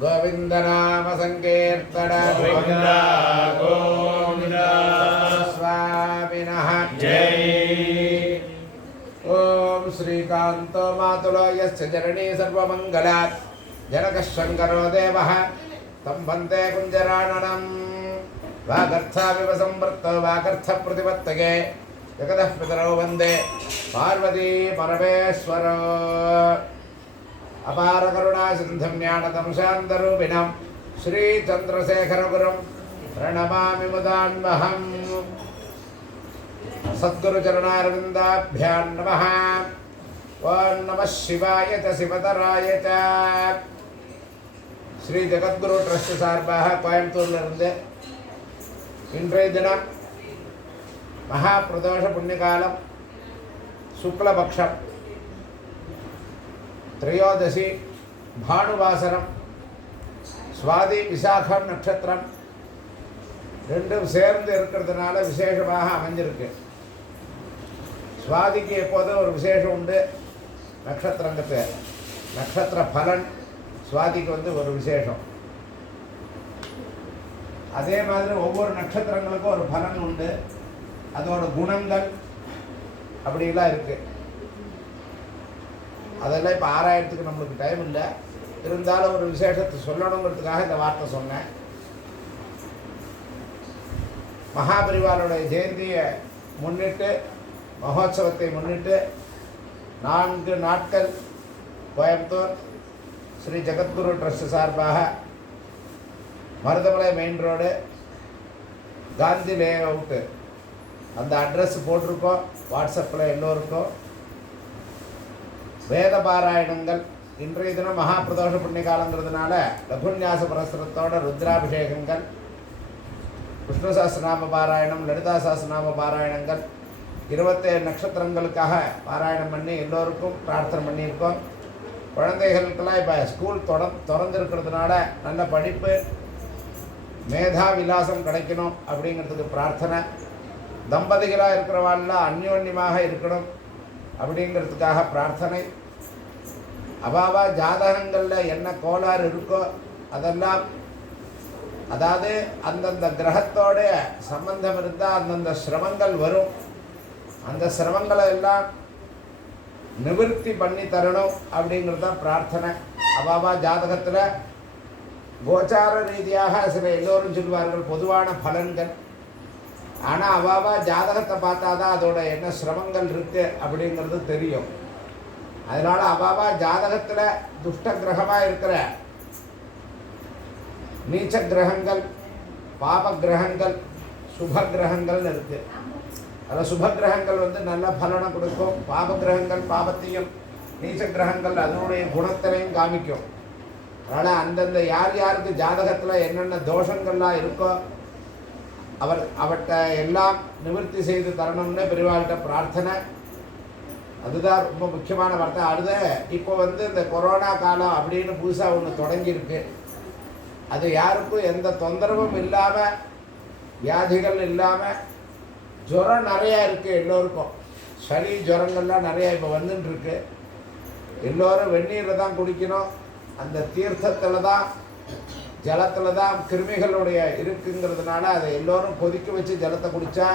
गोविंद नाम संकीर्तन गोविंद गोविंद स्वामिनः जय। ओम श्रीकांतो मातुलो यस्य जननी सर्वमंगलात् जनकः शंकरो देवः तं वन्दे कुञ्जराननं वागर्थाविव संवृत्तो वागर्थप्रतिपत्तये जगतः पितरौ वन्दे पार्वती परमेश्वरो अपार करुणा सिंधुं ज्ञानदं शान्तरूपिणं श्रीचन्द्रशेखरगुरुं प्रणमामि मुदान्वहम्। सद्गुरुचरणारविन्दाभ्यां नमः। ओं नमः शिवाय च शिवतराय च। श्री जगद्गुरु ट्रस्ट सार्बाக கோயம்புத்தூரிலிருந்து இன்றைய தினம் மகா பிரதோஷ புண்ணியகாலம் சுக்லபக்ஷம் त्रयोदशी भानुवासरम स्वाति विशाखम नक्षत्रम ரெண்டும் சேர்ந்து இருக்கிறதுனால விசேஷமாக அமைஞ்சிருக்கு. சுவாதிக்கு எப்போதும் ஒரு விசேஷம் உண்டு. நட்சத்திரங்கிறது நட்சத்திர பலன் சுவாதிக்கு ஒரு விசேஷம். அதே மாதிரி ஒவ்வொரு நட்சத்திரங்களுக்கும் ஒரு பலன் உண்டு. அதோட குணங்கள் அப்படிலாம் இருக்குது. அதெல்லாம் இப்போ ஆராயறதுக்கு நம்மளுக்கு டைம் இல்லை. இருந்தாலும் ஒரு விசேஷத்தை சொல்லணுங்கிறதுக்காக இந்த வார்த்தை சொன்னேன். மகாபரிவாளுடைய ஜெயந்தியை முன்னிட்டு, மகோத்சவத்தை முன்னிட்டு 4 நாட்கள் கோயம்புத்தூர் ஸ்ரீ ஜகத்குரு ட்ரஸ்ட் சார்பாக மருதமலை மெயின் ரோடு காந்தி லே அவுட்டு அந்த அட்ரஸ் போட்டிருக்கோம். வாட்ஸ்அப்பில் எல்லோருக்கும் வேத பாராயணங்கள். இன்றைய தினம் மகாபிரதோஷ புண்ணியகாலங்கிறதுனால லகுன்யாச பரஸ்திரத்தோட ருத்ராபிஷேகங்கள், விஷ்ணு சாஸ்திரநாம பாராயணம், லலிதா சாஸ்திரநாம பாராயணங்கள், 27 நட்சத்திரங்களுக்காக பாராயணம் பண்ணி எல்லோருக்கும் பிரார்த்தனை பண்ணியிருக்கோம். குழந்தைகளுக்கெல்லாம் இப்போ ஸ்கூல் திறந்திருக்கிறதுனால நல்ல படிப்பு, மேதா விலாசம் கிடைக்கணும் அப்படிங்கிறதுக்கு பிரார்த்தனை. தம்பதிகளாக இருக்கிறவாள்லாம் அந்யோன்யமாக இருக்கணும் அப்படிங்கிறதுக்காக பிரார்த்தனை. அவாவா ஜாதகங்களில் என்ன கோளாறு இருக்கோ அதெல்லாம், அதாவது அந்தந்த கிரகத்தோட சம்பந்தம் இருந்தால் அந்தந்த சிரமங்கள் வரும். அந்த சிரமங்களை எல்லாம் நிவர்த்தி பண்ணி தரணும் அப்படிங்கிறது தான் பிரார்த்தனை. அவாவா ஜாதகத்தில் கோச்சார ரீதியாக சில எல்லோரும் சொல்வார்கள் பொதுவான பலன்கள். ஆனால் அவாவா ஜாதகத்தை பார்த்தா தான் அதோட என்ன சிரமங்கள் இருக்குது அப்படிங்கிறது தெரியும். அதனால் அவாவா ஜாதகத்தில் துஷ்ட கிரகமாக இருக்கிற நீச்ச கிரகங்கள், பாப கிரகங்கள், சுப கிரகங்கள்னு இருக்குது. அதில் சுப கிரகங்கள் நல்ல பலனை கொடுக்கும். பாப கிரகங்கள் பாபத்தையும், நீச்ச கிரகங்கள் அதனுடைய குணத்திலையும் காமிக்கும். அதனால் அந்தந்த யாருக்கு ஜாதகத்தில் என்னென்ன தோஷங்கள்லாம் இருக்கோ அவர்கிட்ட எல்லாம் நிவர்த்தி செய்து தரணும்னு பெரியவாள்கிட்ட பிரார்த்தனை. அதுதான் ரொம்ப முக்கியமான வார்த்தை. அடுத்த இப்போ இந்த கொரோனா காலம் அப்படின்னு புதுசாக ஒன்று தொடங்கியிருக்கு. அது யாருக்கும் எந்த தொந்தரவும் இல்லாமல், வியாதிகள் இல்லாமல், ஜுரம் நிறையா இருக்குது எல்லோருக்கும். சளி ஜுரங்கள்லாம் நிறையா இப்போ வந்துட்டுருக்கு. எல்லோரும் வெந்நீரை தான் குடிக்கணும். அந்த தீர்த்தத்தில் தான், ஜலத்தில் தான் கிருமிகளுடைய இருக்குங்கிறதுனால அதை எல்லோரும் கொதிக்க வச்சு ஜலத்தை குடித்தா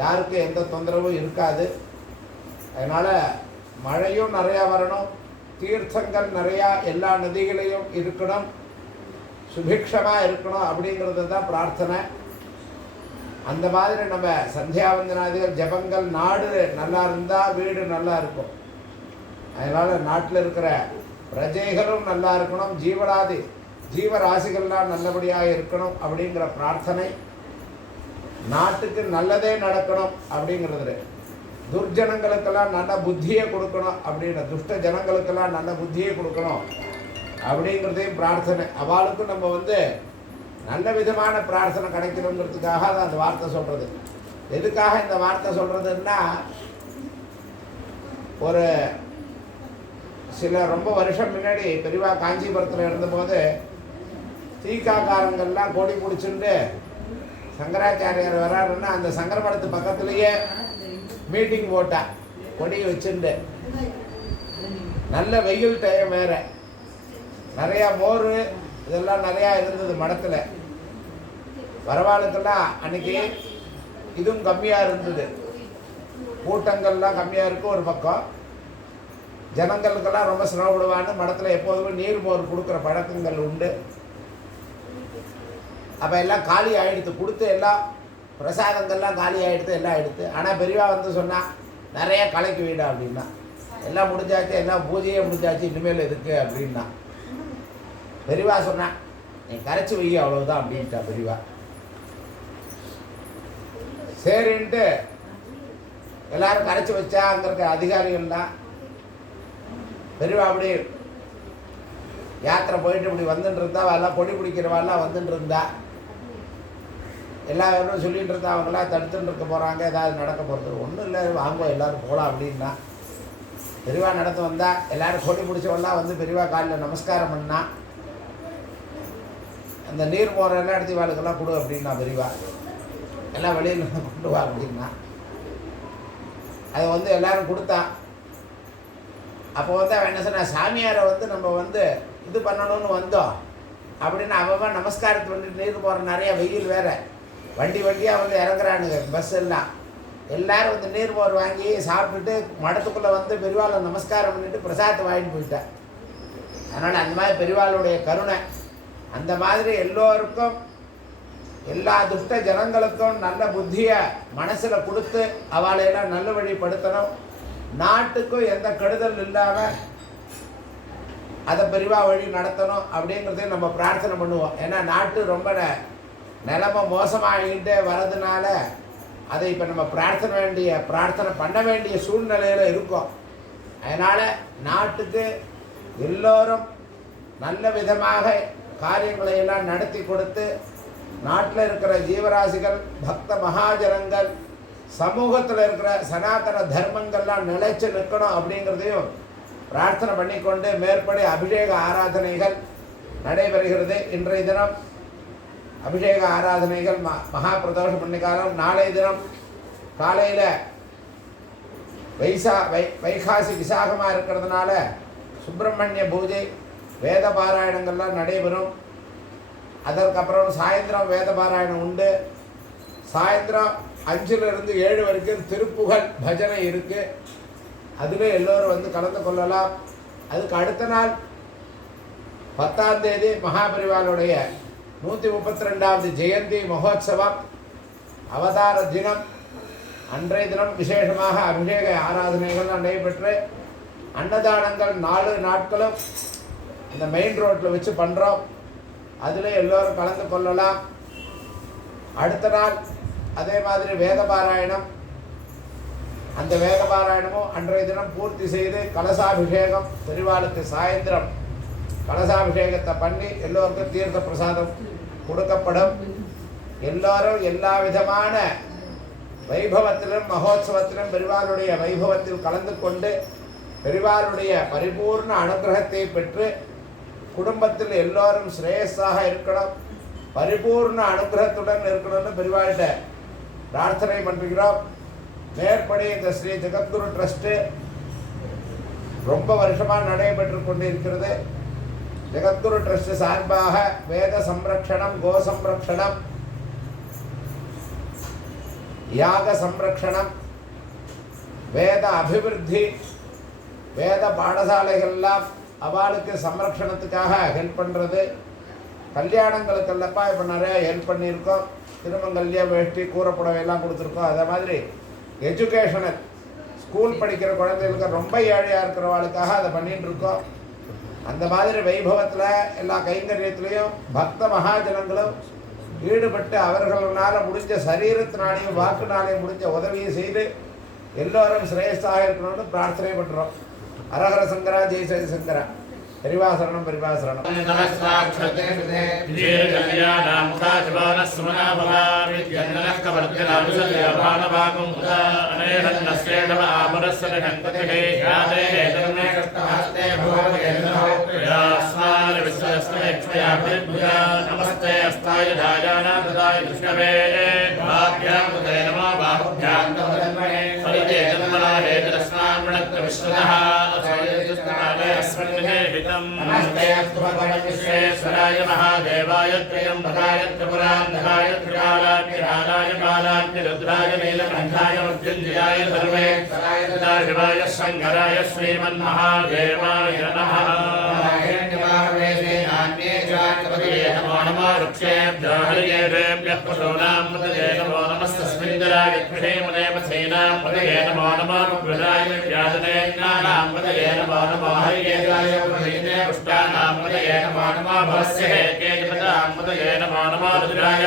யாருக்கும் எந்த தொந்தரவும் இருக்காது. அதனால் மழையும் நிறையா வரணும், தீர்த்தங்கள் நிறையா எல்லா நதிகளையும் இருக்கணும், சுபிக்ஷமாக இருக்கணும் அப்படிங்கிறது தான் பிரார்த்தனை. அந்த மாதிரி நம்ம சந்தியாவந்தனாதிகள் ஜபங்கள், நாடு நல்லா இருந்தால் வீடு நல்லா இருக்கும். அதனால் நாட்டில் இருக்கிற பிரஜைகளும் நல்லா இருக்கணும், ஜீவராசிகள்லாம் நல்லபடியாக இருக்கணும் அப்படிங்கிற பிரார்த்தனை. நாட்டுக்கு நல்லதே நடக்கணும் அப்படிங்கிறது. துர்ஜனங்களுக்கெல்லாம் நல்ல புத்தியை கொடுக்கணும் அப்படின்ற, துஷ்ட ஜனங்களுக்கெல்லாம் நல்ல புத்தியை கொடுக்கணும் அப்படிங்கிறதையும் பிரார்த்தனை. அவளுக்கும் நம்ம நல்ல விதமான பிரார்த்தனை கிடைக்கணுங்கிறதுக்காக தான் அந்த வார்த்தை சொல்கிறது. எதுக்காக இந்த வார்த்தை சொல்கிறதுன்னா, ஒரு சில ரொம்ப வருஷம் முன்னாடி பெரியவா காஞ்சிபுரத்தில் இருந்தபோது தீக்காக்காரங்கள்லாம் கொடி பிடிச்சுட்டு சங்கராச்சாரியார் வராருன்னா அந்த சங்கரமடத்து பக்கத்துலேயே மீட்டிங் போட்டா கொடியை வச்சுட்டு. நல்ல வெயில் டைம் வேறு, நிறையா மோர் இதெல்லாம் நிறையா இருந்தது மடத்தில். வரவாளுக்கெல்லாம் அன்றைக்கி இதுவும் கம்மியாக இருந்தது, கூட்டங்கள்லாம் கம்மியாக இருக்கும் ஒரு பக்கம். ஜனங்களுக்கெல்லாம் ரொம்ப சிரமப்படுவான்னு மடத்தில் எப்போதுமே நீர் மோர் கொடுக்குற பழக்கங்கள் உண்டு. அப்போ எல்லாம் காலி ஆகிடுத்து, கொடுத்து எல்லாம் பிரசாதங்கள்லாம் காலி ஆகிடுத்து, எல்லாம் எடுத்து. ஆனால் பெரியவா வந்து சொன்னால் நிறைய கலைக்கு வீடா அப்படின்னா, எல்லாம் முடிஞ்சாச்சு, எல்லாம் பூஜையே முடிஞ்சாச்சு, இனிமேல் எதுக்கு அப்படின்னா. பெரியவா சொன்னான், நீ கரைச்சி வை அவ்வளோதான் அப்படின்ட்டா பெரியவா. சரின்ட்டு எல்லாரும் கரைச்சி வச்சா. அங்கே இருக்க அதிகாரிகள்லாம் பெரியவா அப்படி யாத்திரை போயிட்டு இப்படி வந்துட்டு இருந்தா, எல்லாம் கொடி பிடிக்கிறவாள்லாம் வந்துட்டு இருந்தா. எல்லாரும் சொல்லிகிட்டு இருந்தா, அவங்களாம் தடுத்துட்டு இருக்க போகிறாங்க, ஏதாவது நடக்க போகிறது. ஒன்றும் இல்லை, வாங்குவோம் எல்லோரும் போகலாம் அப்படின்னா. பெரியவா நடந்து வந்தா, எல்லோரும் கொடி பிடிச்சவெல்லாம் வந்து பெரியவா காலில் நமஸ்காரம் பண்ணா. அந்த நீர் மோரெல்லாம் எடுத்து வாழ்க்கெல்லாம் கொடு அப்படின்னா பெரியவா. எல்லாம் வெளியில் கொண்டு வா அப்படின்னா அதை வந்து எல்லோரும் கொடுத்தா. அப்போ வந்து அவன் என்ன சொன்னா, சாமியாரை வந்து நம்ம வந்து இது பண்ணணும்னு வந்தோம் அப்படின்னு அவன் நமஸ்காரத்தை பண்ணிட்டு நீர் போகிற நிறையா வெயில் வேறு, வண்டி வண்டியாக வந்து இறங்குறானுங்க பஸ் எல்லாம். எல்லோரும் வந்து நீர் மோர் வாங்கி சாப்பிட்டுட்டு மடத்துக்குள்ளே வந்து பெரியவாளை நமஸ்காரம் பண்ணிவிட்டு பிரசாதத்தை வாங்கிட்டு போயிட்டேன். அதனால் அந்த மாதிரி பெரியவாளுடைய கருணை, அந்த மாதிரி எல்லோருக்கும் எல்லா துஷ்ட ஜனங்களுக்கும் நல்ல புத்தியை மனசில் கொடுத்து அவளையெல்லாம் நல்ல வழிப்படுத்தணும். நாட்டுக்கும் எந்த கெடுதல் இல்லாமல் அதை பெரியவா வழி நடத்தணும் அப்படிங்கிறதையும் நம்ம பிரார்த்தனை பண்ணுவோம். ஏன்னா நாட்டு ரொம்ப நிலைமை மோசமாகிட்டே வர்றதுனால அதை இப்போ நம்ம பிரார்த்தனை பண்ண வேண்டிய சூழ்நிலையில் இருக்கோம். அதனால் நாட்டுக்கு எல்லோரும் நல்ல விதமாக காரியங்களை எல்லாம் நடத்தி கொடுத்து, நாட்டில் இருக்கிற ஜீவராசிகள், பக்த மகாஜனங்கள், சமூகத்தில் இருக்கிற சனாதன தர்மங்கள்லாம் நிலைச்சு நிற்கணும் அப்படிங்கிறதையும் பிரார்த்தனை பண்ணிக்கொண்டு மேற்படி அபிஷேக ஆராதனைகள் நடைபெறுகிறது. இன்றைய தினம் அபிஷேக ஆராதனைகள் மகா பிரதோஷ புண்ணியகாலம். நாளைய தினம் காலையில் வைகாசி விசாகமாக இருக்கிறதுனால சுப்பிரமணிய பூஜை, வேத பாராயணங்கள்லாம் நடைபெறும். அதற்கப்புறம் சாயந்தரம் வேத பாராயணம் உண்டு. சாயந்தரம் 5லிருந்து 7 வரைக்கும் திருப்புகழ் பஜனை இருக்குது. அதில் எல்லோரும் வந்து கலந்து கொள்ளலாம். அதுக்கு அடுத்த நாள் 10ஆம் தேதி மகாபரிவாளுடைய 132வது ஜெயந்தி மகோத்சவம், அவதார தினம். அன்றைய தினம் விசேஷமாக அபிஷேக ஆராதனைகள் நடைபெற்று அன்னதானங்கள் 4 நாட்களும் இந்த மெயின் ரோட்டில் வச்சு பண்ணுறோம். அதில் எல்லோரும் கலந்து கொள்ளலாம். அடுத்த நாள் அதே மாதிரி வேத பாராயணம். அந்த வேத பாராயணமும் அன்றைய தினம் பூர்த்தி செய்து கலசாபிஷேகம், பெரிவாளுக்கு சாயந்தரம் கலசாபிஷேகத்தை பண்ணி எல்லோருக்கும் தீர்த்த பிரசாதம் கொடுக்கப்படும். எல்லோரும் எல்லா விதமான வைபவத்திலும் மகோத்சவத்திலும் பெரிவாளுடைய வைபவத்தில் கலந்து கொண்டு பெரிவாளுடைய பரிபூர்ண அனுகிரகத்தை பெற்று குடும்பத்தில் எல்லோரும் ஸ்ரேயஸாக இருக்கணும், பரிபூர்ண அனுகிரகத்துடன் இருக்கணும்னு பெரிவாள்கிட்ட பிரார்த்தனை பண்ணுகிறோம். மேற்படி இந்த ஸ்ரீ ஜெகத்குரு ட்ரஸ்ட்டு ரொம்ப வருஷமாக நடைபெற்று கொண்டு இருக்கிறது. ஜெகத்குரு ட்ரஸ்ட் சார்பாக வேத சம்ரக்ஷணம், கோ சம்ரக்ஷணம், யாக சம்ரக்ஷணம், வேத அபிவிருத்தி, வேத பாடசாலைகள்லாம் அவளுக்கு சம்ரக்ஷணத்துக்காக ஹெல்ப் பண்ணுறது. கல்யாணங்களுக்கெல்லப்பா இப்போ நிறையா ஹெல்ப் பண்ணியிருக்கோம். திருமங்கல்யா, வேஷ்டி, கூரப்புடவையெல்லாம் கொடுத்துருக்கோம். அதே மாதிரி எஜுகேஷனல் ஸ்கூல் படிக்கிற குழந்தைகளுக்கு ரொம்ப ஏழையாக இருக்கிறவளுக்காக அதை பண்ணிகிட்டு இருக்கோம். அந்த மாதிரி வைபவத்தில் எல்லா கைங்கரியத்திலையும் பக்த மகாஜனங்களும் ஈடுபட்டு அவர்களால் முடிஞ்ச சரீரத்தினாலேயும் வாக்குனாலேயும் முடிஞ்ச உதவியை செய்து எல்லோரும் சிரேஷ்டாக இருக்கணும்னு பிரார்த்தனை பண்ணுறோம். அரஹர சங்கரா, ஜெய் ஜெய் சங்கரா. பெரிவாசரணம், பெரிவாசரணம். நமஸ்தே அஸ்தாய தாயானாதாய கிருஷ்ணவே பாக்யாமுதே நமோ பாஹுப்யாம் தவதன்மயே பரிதே ஜன்மனா ஹேதரஸ்னாம் ரணத்ர விஸ்வதஹ नमस्ते अस्तु भगवते विश्वेश्वराय महादेवाय त्र्यम्बकाय त्रिपुरान्धकाय त्रिकालाग्निहाराय कालाग्निरुद्राय नीलकण्ठाय मृत्युञ्जयाय सर्वेश्वराय सदाशिवाय शङ्कराय श्रीमन्महादेवाय नमः। नमो नमः वृक्षेभ्यो हरिकेभ्यः पशूनां पतये नमो नमस्तस्मिन्द्राय क्षेमदेवसेनां पतये नमो नमः मृगाय व्याजने ज्ञानां पतये नमो नमः हरिकेशाय पतये पुष्टानां पतये नमो नमः भवस्य हेकेजपदां पतये नमो नमः रुद्राय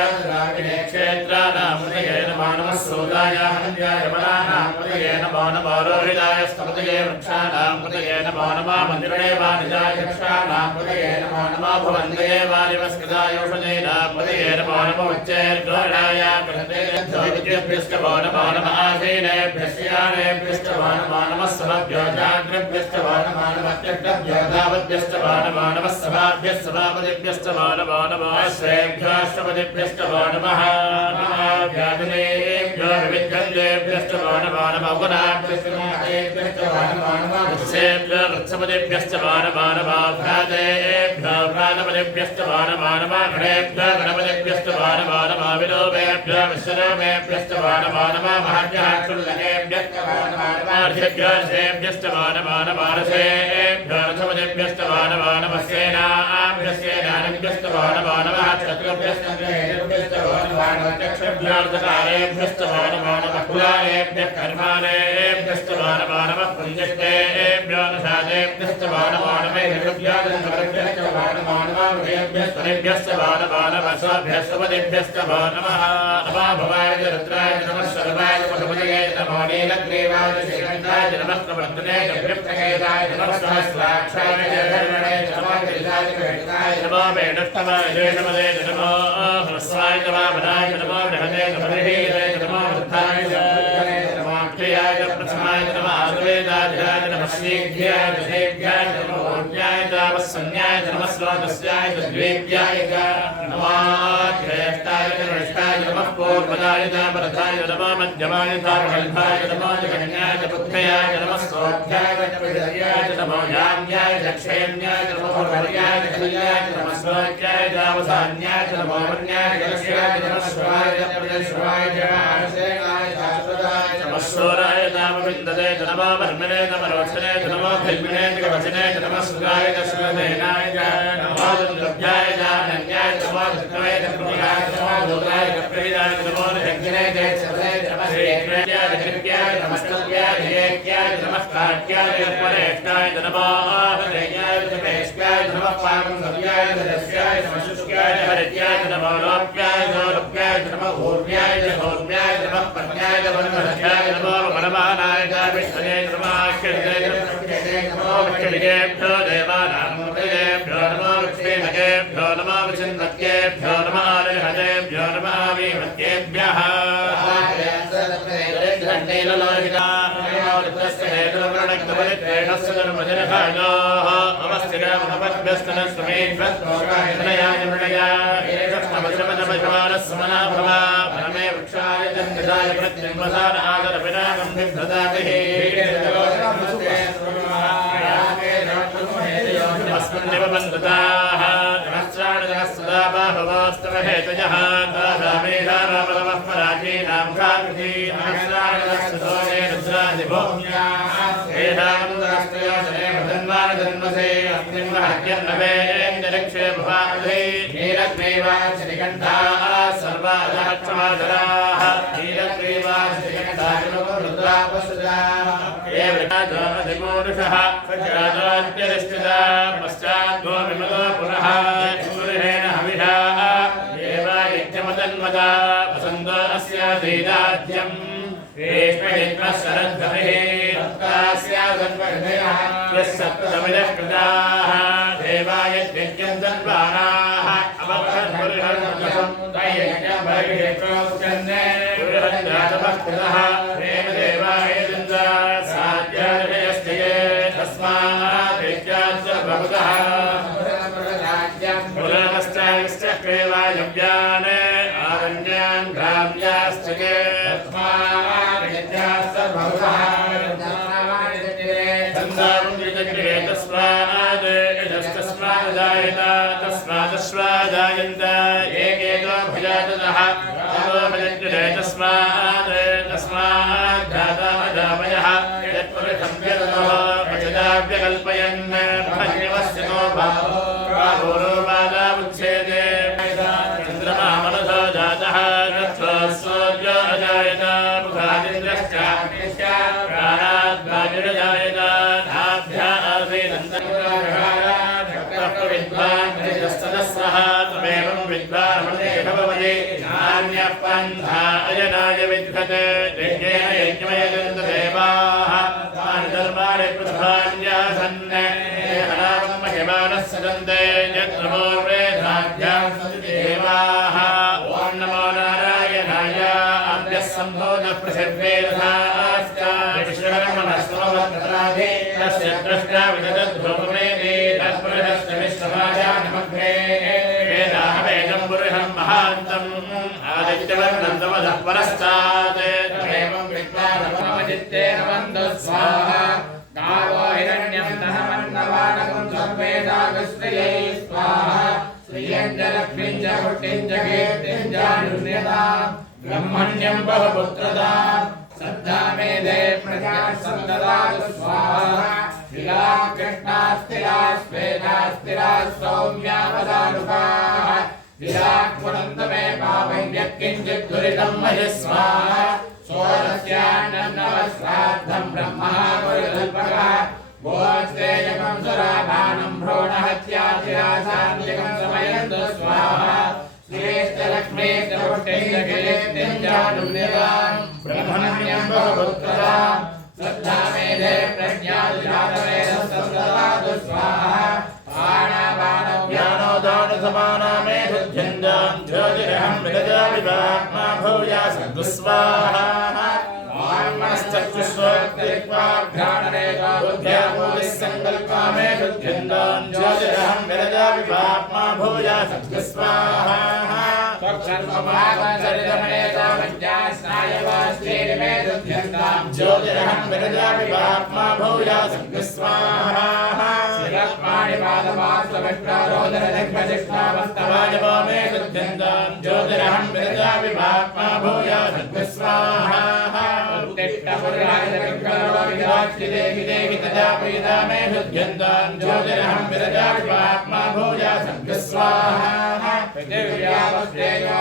क्षेत्राणां पतये नमो नमः सूताय हन्याय वराणां पतये नमो नमः रोहिताय स्तपतये वृक्षाणां पतये नमो नमः मन्दिरे वाणिजाय वृक्षाणां पतये नमो नमः भवन्तये वारिवस्कृताय औषधेनां पतये नमो नमः उच्चैर्गोणाय प्रत्येभ्यश्चो नमो नमः आसीनेभ्यश्चानेभ्यश्चो नमो नमः समभ्यो जाग्रभ्यश्चो नमो नमः त्यक्तभ्यो धावद्भ्यश्चो नमो नमः सभाभ्यः सभापतिभ्यश्चो नमो नमः श्रेभ्योऽष्टपतिभ्यश्चो नमः व्याधिनेभ्यो विविद्धेभ्यश्चो नमो नमः गुणाभ्यश्चो नमो नमः वृक्षेभ्यो वृक्षपतिभ्यश्चो नमो नमः भ्रातेभ्यो भ्रातपतिभ्यश्चो नमो नमः गणेभ्यो गणपतिभ्यश्चो नमो नमः विलोपेभ्यो विश्वलोपेभ्यश्चो नमो नमः महर्षिः क्षुल्लकेभ्यश्चो नमो नमः ऋषिभ्यश्चो नमो नमः रथेभ्यो रथपतिभ्यश्चो नमो नमः सेनाभ्यश्चो नमो नमः शत्रुभ्यश्चो नमो नमः चक्षुभ्योऽर्धकारेभ्यश्चो नमो नमः कुलालेभ्यः कर्मालेभ्यश्चो नमो नमः पुञ्जष्टेभ्यो निषादेभ्यश्चो नमो नमः हिरुभ्यो नमो नमः मृगेभ्यश्च नमो नमः स्वभ्यश्च नमः नमः भवाय रुद्राय नमः सर्वाय पशुपतये नमो नीलग्रीवाय श्रीकण्ठाय नमः प्रवर्तने व्यक्तकेताय नमः सहस्राक्षाय धर्मणे नमः गिरिजाय वेदाय नमो वेणुष्टवाय नमः नमो ह्रस्वाय नमः वराय नमो बृहते नमः नमो वृद्धाय नमः क्षयाय प्रथमाय नमः आयुर्वेदाय नमः श्रीभ्याय देव्याय नमो ज्ञाय नमः संज्ञाय नमः श्लोकस्याय द्वेभ्याय नमः ज्येष्ठाय कनिष्ठाय नमः पूर्वदाय वरदाय नमः मध्यमाय तार्हल्भाय नमः जगन्याय पुत्रयाय नमः सोऽध्याय प्रविद्याय नमो याम्याय दक्षेण्याय नमो भर्याय कल्याय नमः स्वज्ञाय दावसान्याय नमो वन्याय जलस्याय नमः शिवाय प्रजश्वाय जनाशेनाय शाश्वताय नमः शूराय नामविन्दते नमो वर्मणे नमो रोचने नमो फिल्मिने कवचने नमः सुगाय दशमेनाय नमो दुर्लभ्याय जानन्याय नमो धृतवे धर्मयाय नमो रुद्राय प्रविदाय नमो यज्ञने जयसवे नमः श्रीकृत्याय धृत्याय नमस्तव्याय ध्येयाय नमः काट्याय परेष्ठाय नमो हरेयाय नमेष्याय नमः पावनव्याय दस्याय नमः शुष्क्याय हरित्याय नमो लोप्याय गौरव्याय नमः ऊर्व्याय गौरव्याय नमः पन्याय वनमध्याय नमो वनमानाय विष्णवे नमः अक्षिणे नमो विष्णुभ्यो देवानां देवेभ्यो नमो विष्णुभ्यो नमो विष्णुभ्यो नमः आलयहदेभ्यो नमः वीमत्येभ्यः हेतजः पराजीनां काकृति सहस्राणि रुद्रादिभूम्यास्त्रयोजने मदन्वानजन्मसे अस्मिन् महत्यन्नवेन्द्रक्षे भवामहे नीलग्रीवाश्रीकण्ठाः सर्वादक्षमाधराः नीलग्रीवाश्रीकण्ठाः रुद्रापसुजाः ये वृषादिमूरुषः सजातात्यरिष्टिता पश्चाद्गो विमलो पुनः सूर्येण हविषाः देवायज्ञमदन्वदा वसन्तो अस्याधीदाद्यम् रेष्महित्वः शरद्भविः तत्कास्यादन्वहृदयः त्वस्सप्तमिदः कृताः देवायज्ञम् दन्वानाः अवक्षन्पुरुषम् तयज्ञमहिषोऽस्कन्ने पुरुषञ्जातमः कृतः देवदेवाय दन्दा साध्यादयस्तिये तस्मादेत्याच्च बहुतः पुनश्च क्रेवायव्यान् आरण्यान् ग्राम्याश्च तस्मादायन्त एकेतो भजातः ततो भजन्ते तस्मात् जातामजामयः यत्पुरुषं व्यदतो भजदाव्यकल्पयन् भजवस्यतो भावो बाधामुच्छेदे चन्द्रमा मनसो जातः तत्र सूर्यो अजायत मुखादिन्द्रश्च प्राणात् वायुरजायत नाभ्या विद्वान् सदस्रः तमेवं विद्वान् भवति नान्यः पन्था अयनाय विद्यते यज्ञेन यज्ञमयजन्त देवाः तानि धर्माणि पृथ्वान्यासन् हरामं महिमानः सदन्ते यत्र पूर्वेधाभ्यां सन्ति देवाः ॐ नमो नारायणाय अभ्यः सम्भोधः पृथिव्यैरथाश्च विश्वकर्मणस्तमवत्तराधे तस्य द्रष्टा विदधद्भूमेति तत्पुरुषस्य विश्वमाजानमग्रे वेदाः वेदं पुरुषं महान्तम् आदित्यवर्णं तमसः परस्तात् तमेवं विद्वानमजित्तेन वन्दो स्वाहा गावो हिरण्यं दहमन्नवानकं सर्वेदागस्त्रियै स्वाहा श्रियं च लक्ष्मीं च हुष्टिं च कीर्तिं च अनुन्यताम् ब्रह्मण्यं बहुपुत्रताम् श्रद्धा मेधे प्रजा सन्ददातु स्वाहा शिला कृष्णा स्थिरा स्वेदा स्थिरा सौम्या वदानुकाः विराक्पुरन्तमे पापं यत्किञ्चित् दुरितं महि स्वाहा सोरस्यान्नवश्राद्धं ब्रह्मा गुरुकल्पकः गोस्तेयकं सुराभानं भ्रूणहत्याधिरासान्तिकं समयन्तु स्वाहा श्रेष्ठलक्ष्मीश्च पुष्टिश्च कीर्तिं च अनुन्यताम् ब्रह्मण्यं बहुपुत्रताम् श्रद्धा मेधे प्रज्ञादिजातवेदः सन्ददातु स्वाहा प्राणापानौ ज्ञानो दानसमानामे शुद्ध्यन्तां ज्योतिरहं विदजाविभात्मा भूयासन्तु स्वाहा आत्मनश्चक्षुष्वक्तिक्वाघ्राणरेखा बुद्ध्या भूतिः सङ्कल्पा मे शुद्ध्यन्तां ज्योतिरहं विदजाविभात्मा भूयासन्तु स्वाहा ज्योतिरहं विरजाविभात्मा भूयासन्तु स्वाहा शिरस्पाणिपादपार्श्वविष्णारोदरदिग्भजिष्णावस्तवाजपो मे शुद्ध्यन्तां ज्योतिरहं विरजाविभात्मा भूयासन्तु स्वाहा तदा मे शुद्ध्यन्तां ज्योतिरहं विरजाविभात्मा भूयासन्तु स्वाहा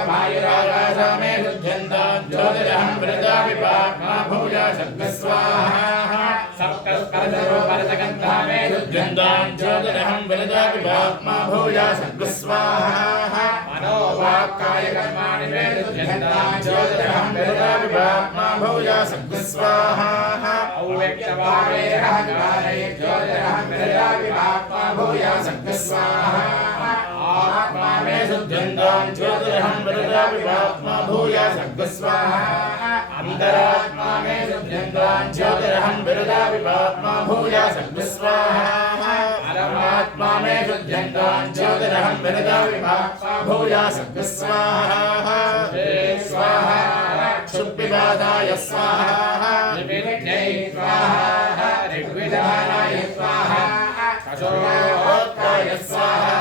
भायुरागासा मे शुद्ध्यन्तां ज्योतिरहं विरजाविभात्मा भूयासन्तु स्वाहा सप्तस्पर्शरूपरसगन्धा मे शुद्ध्यन्तां ज्योतिरहं विरजाविभात्मा भूयासन्तु स्वाहा मनोवाक्कायकर्माणि मे शुद्ध्यन्तां ज्योतिरहं विरजाविभात्मा भूयासन्तु स्वाहा औव्यक्तभावेरहङ्कारे ज्योतिरहं विरजाविभात्मा भूयासन्तु स्वाहा आत्मा मे शुद्ध्यन्तां ज्योतिरहं विरजाविभात्मा भूयासन्तु स्वाहा अन्तरात्मा मे शुद्ध्यन्तां ज्योतिरहं विरजाविभात्मा भूयासन्तु स्वाहा परमात्मा मे शुद्ध्यन्तां ज्योतिरहं विरजाविभात्मा भूयासन्तु स्वाहा स्वाहा क्षुप्पिवादाय स्वाहा विविध्यै स्वाहा ऋग्विधानाय स्वाहा कशोत्काय स्वाहा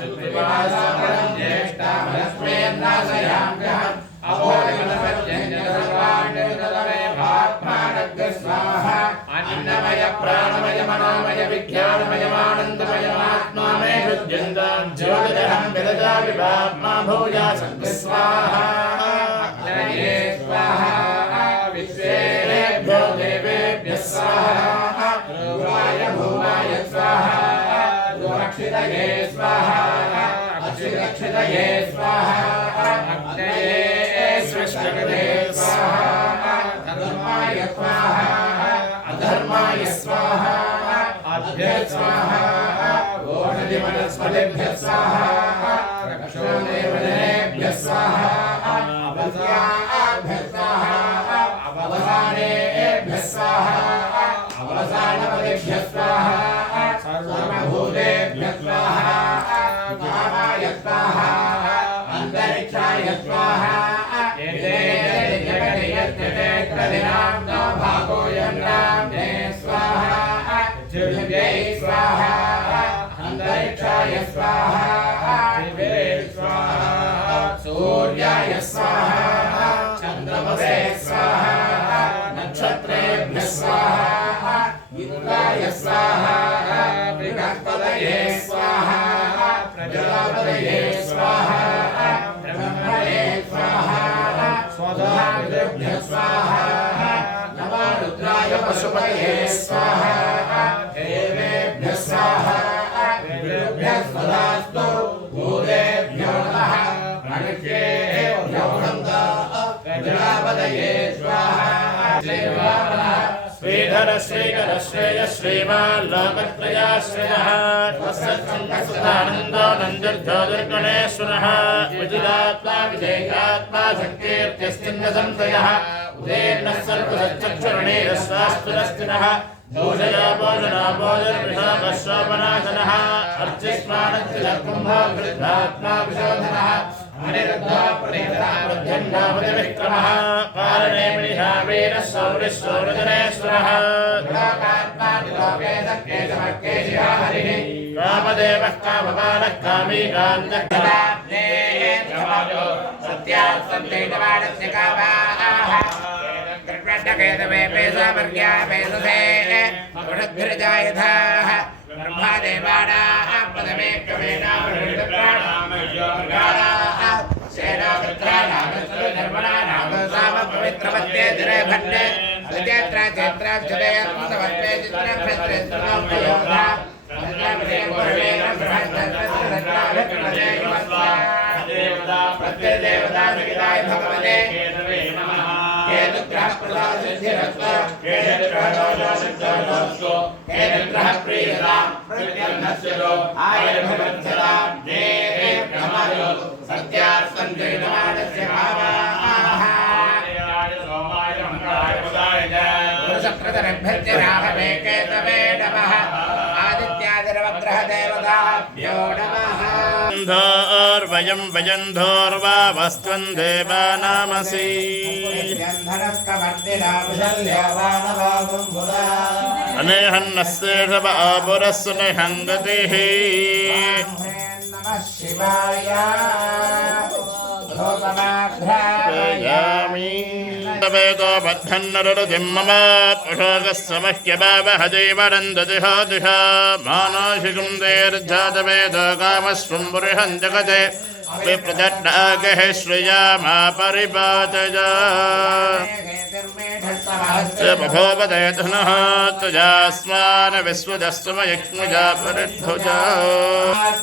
शुद्धिवासामरं ज्येष्ठामरस्मेन्नाशयाम्यहम् अभोरिमनपत्यञ्जनसर्वाण्यतमे भात्मानग्र स्वाहा अन्नमय प्राणमय मनोमय विज्ञानमयमानन्दमयमात्मा मे शुद्ध्यन्तां ज्योतिरहं विरजाविभात्मा भूयासन्तु स्वाहा अग्नये स्वाहा विश्वेभ्यो देवेभ्यः स्वाहा रूपाय भूमाय स्वाहा दुरक्षितये स्वाहा अक्षिरक्षितये स्वाहा अग्नये सृष्टकृते स्वाहा धर्माय स्वाहा अधर्माय स्वाहा अभ्य स्वाहा ओषधिवनस्पतिभ्यः स्वाहा रक्षोदेवजनेभ्यः स्वाहा अवसाभ्यः स्वाहा अवसानेभ्यः स्वाहा अवसानपतिभ्यः स्वाहा सर्वभूतेभ्यः स्वाहा कामाय स्वाहा अन्तरिक्षाय स्वाहा जगदिनां भागोऽयं रामे स्वाहा पृथिव्यै स्वाहा अन्तरिक्षाय स्वाहा रुद्राय स्वाहा बृहस्पतये स्वाहा प्रजापतये स्वाहा ब्रह्मणे स्वाहा स्वधाभ्यः स्वाहा नमो रुद्राय पशुपतये स्वाहा देवेभ्यः स्वाहा पितृभ्यः स्वधास्तु भूतेभ्यो नमः ऋषिभ्यो नमः प्रजापतये स्वाहा श्रीधर श्रीकर श्रेय श्रीमान् लोकत्रयाश्रयः वत्सत्सङ्गसुतानन्दो नन्दिर्ज्योतिर्गणेश्वरः विजितात्मा विजयितात्मा सङ्कीर्त्यस्तिन्नसंशयः उदेर्नः सर्वसच्चक्षुरणीरस्वास्तुरस्तिनः भूषया भोजना भोजनविषापशोभनाशनः अर्चिष्माणच्युतकुम्भो वृद्धात्मा विशोधनः अनिरुद्धः प्रणीतः प्रद्युम्नापतिविक्रमः कारणे मणिहा वीरः सौरिः सौरजनेश्वरः लोकात्मा लोके सत्ये समर्के शिवा हरिः कामदेवः कामबालः कामी कान्तः सत्यात् सत्यैकवाणस्य कामाः कर्मण्डकेतवे पेशवर्ग्या पेशसे गुणद्भिर्जायथाः ब्रह्मादेवानाः पदमेकमेनाः सेनावृत्राणां धर्मणानां सामपवित्रपत्ये दिने भण्डे द्वितीयत्र चैत्राक्षदयन्तवत्ते चित्रक्षत्रेन्द्रयोधा प्रत्यदेवता सहिताय भगवते हेतुग्रह प्रदासिद्धिरस्तु हेतुग्रहदोषसिद्धिरस्तु हेतुग्रह प्रियता प्रत्यन्नस्यतो आयुर्भवत्सदा देहे ब्रह्मयो सत्यात्सञ्जयमानस्य भावाः सोमाय मङ्गलाय बुधाय च पुरुषकृतरभ्यस्य राहवे केतवे नमः आदित्यादिनवग्रहदेवताभ्यो नमः वयं वयन्धोर्वा वस्त्वं देवानामसि अनेहन्नस्येषव आपुरस्य निहङ्गतिः नमः शिवाय वेदो बद्धन्नरुदिं मम पुषोगस्य मह्यभावः देवरन्ददिह दिशा मानाशिकं देर्जातवेदो कामस्वं पुरुषं जगते विप्रदड्डागः श्रिया मा परिपातया बभोवते धनः तुजास्मान् विश्वदस्वमयक्ष्मजा परिद्धुजा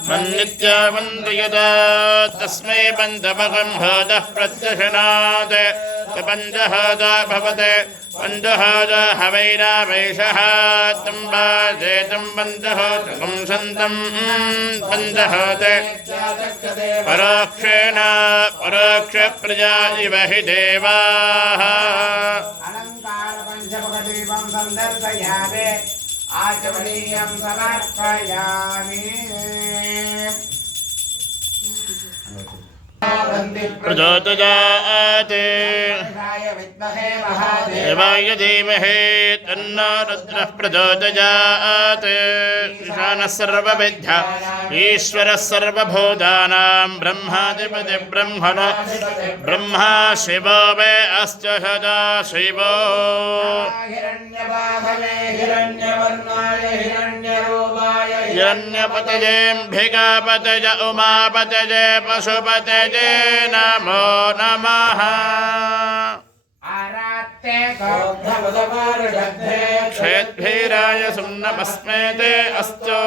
मन्नित्यावन्दयदा तस्मै पञ्चमकं होदः प्रत्यशनात् पञ्चहोदा भवते पञ्चहोदा हवैरावैषः तं वाजे तं पञ्चहोत्रकं सन्तं पञ्चहोते परोक्षेण परोक्षप्रजा इव हि देवाः अलङ्कारपञ्चमुखदीपं सन्दर्शयामि आचमनीयं समर्पयामि प्रचोदयात् विद्महे महादेवाय देवाय धीमहि तन्नो रुद्रः प्रचोदयात् ईशानः सर्वविद्या ईश्वरः सर्वभूतानां ब्रह्माधिपति ब्रह्मणो ब्रह्मा शिवो मे अस्य सदा शिवो हिरण्यबाहवे हिरण्यवर्णाय हिरण्यरूपाय हिरण्यपतयेऽम्बिकापतय उमापतये पशुपतये नमो नमः आरात्ते गौधमुदमारुषद्धे क्षेद्भीराय सुम्नमस्मेते अस्तौ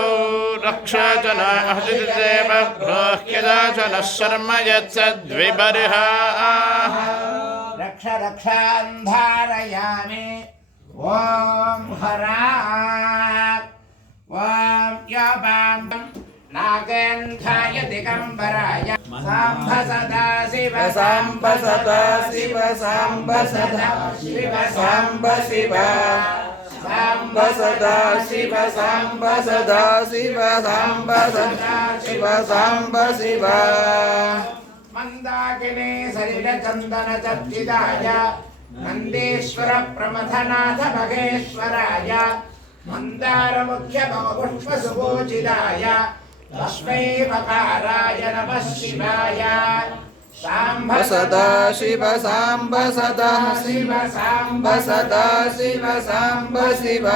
रक्षाचना अहदिदेव ग्रोह्यदाचनः शर्म यत्सद्विबर्हाः रक्ष रक्षान् धारयामि ॐ हरात् ॐ यापां नागेन्धाय दिगम्बराय साम्ब सदा शिव साम्ब सदा शिव साम्ब सदा शिव साम्ब शिव साम्ब सदा शिव साम्ब सदा शिव साम्ब सदा शिव साम्ब शिव मन्दाकिनी सलिलचन्दन चर्चिताय नन्देश्वर प्रमथनाथ महेश्वराय मन्दारमुख्य पुष्पसुभूषिताय तस्मै मकाराय नमः शिवाय साम्ब सदा शिव साम्ब सदा शिव साम्ब सदा शिव साम्ब शिव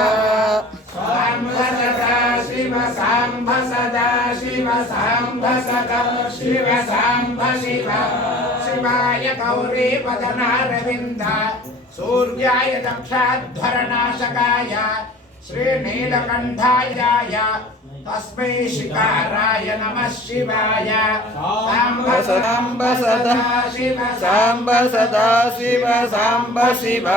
साम्ब सदा शिव साम्ब सदा शिव साम्ब सदा शिव साम्ब शिव शिवाय गौरी वदनारविन्द सूर्याय दक्षाध्वरनाशकाय श्रीनीलकण्ठाय तस्मै शिकाराय नमः शिवाय साम्ब सदा शिव साम्ब सदा शिव साम्ब शिव